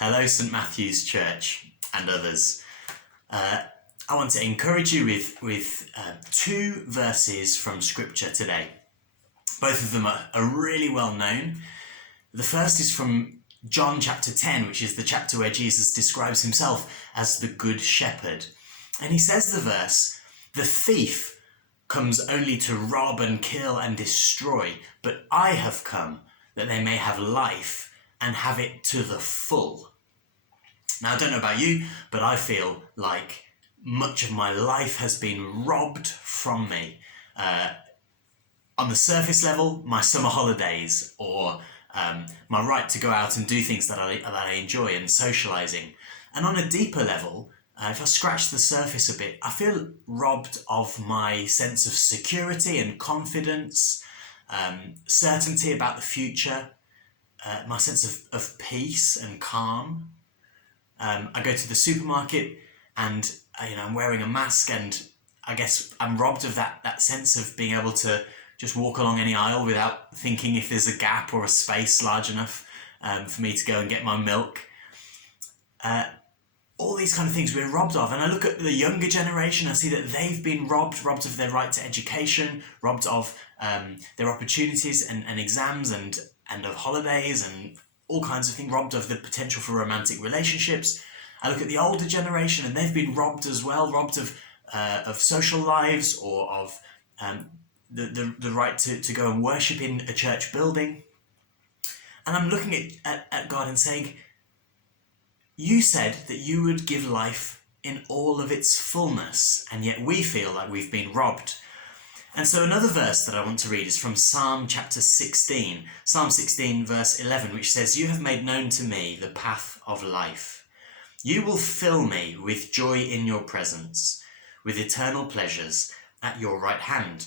Hello, St. Matthew's Church and others. I want to encourage you with two verses from Scripture today. Both of them are really well known. The first is from John chapter 10, which is the chapter where Jesus describes himself as the Good Shepherd. And he says the verse, "The thief comes only to rob and kill and destroy, but I have come that they may have life and have it to the full." Now, I don't know about you, but I feel like much of my life has been robbed from me. On the surface level, my summer holidays, or my right to go out and do things that I enjoy and socialising. And on a deeper level, if I scratch the surface a bit, I feel robbed of my sense of security and confidence, certainty about the future, my sense of peace and calm. I go to the supermarket and I'm wearing a mask, and I guess I'm robbed of that sense of being able to just walk along any aisle without thinking if there's a gap or a space large enough for me to go and get my milk. All these kind of things we're robbed of. And I look at the younger generation, I see that they've been robbed of their right to education, robbed of their opportunities and exams and of holidays and all kinds of things, robbed of the potential for romantic relationships. I look at the older generation and they've been robbed as well, robbed of social lives or of the right to go and worship in a church building. And I'm looking at God and saying, you said that you would give life in all of its fullness, and yet we feel like we've been robbed. And so another verse that I want to read is from Psalm chapter 16, Psalm 16 verse 11, which says, "You have made known to me the path of life. You will fill me with joy in your presence, with eternal pleasures at your right hand."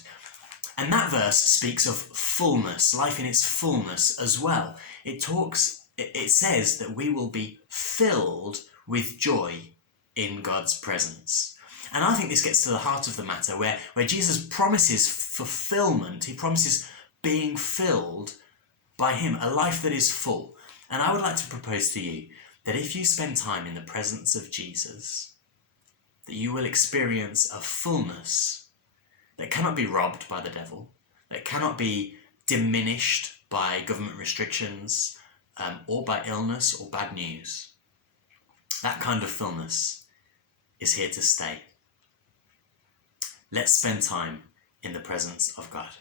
And that verse speaks of fullness, life in its fullness as well. It says that we will be filled with joy in God's presence. And I think this gets to the heart of the matter, where Jesus promises fulfillment. He promises being filled by him, a life that is full. And I would like to propose to you that if you spend time in the presence of Jesus, that you will experience a fullness that cannot be robbed by the devil, that cannot be diminished by government restrictions, or by illness or bad news. That kind of fullness is here to stay. Let's spend time in the presence of God.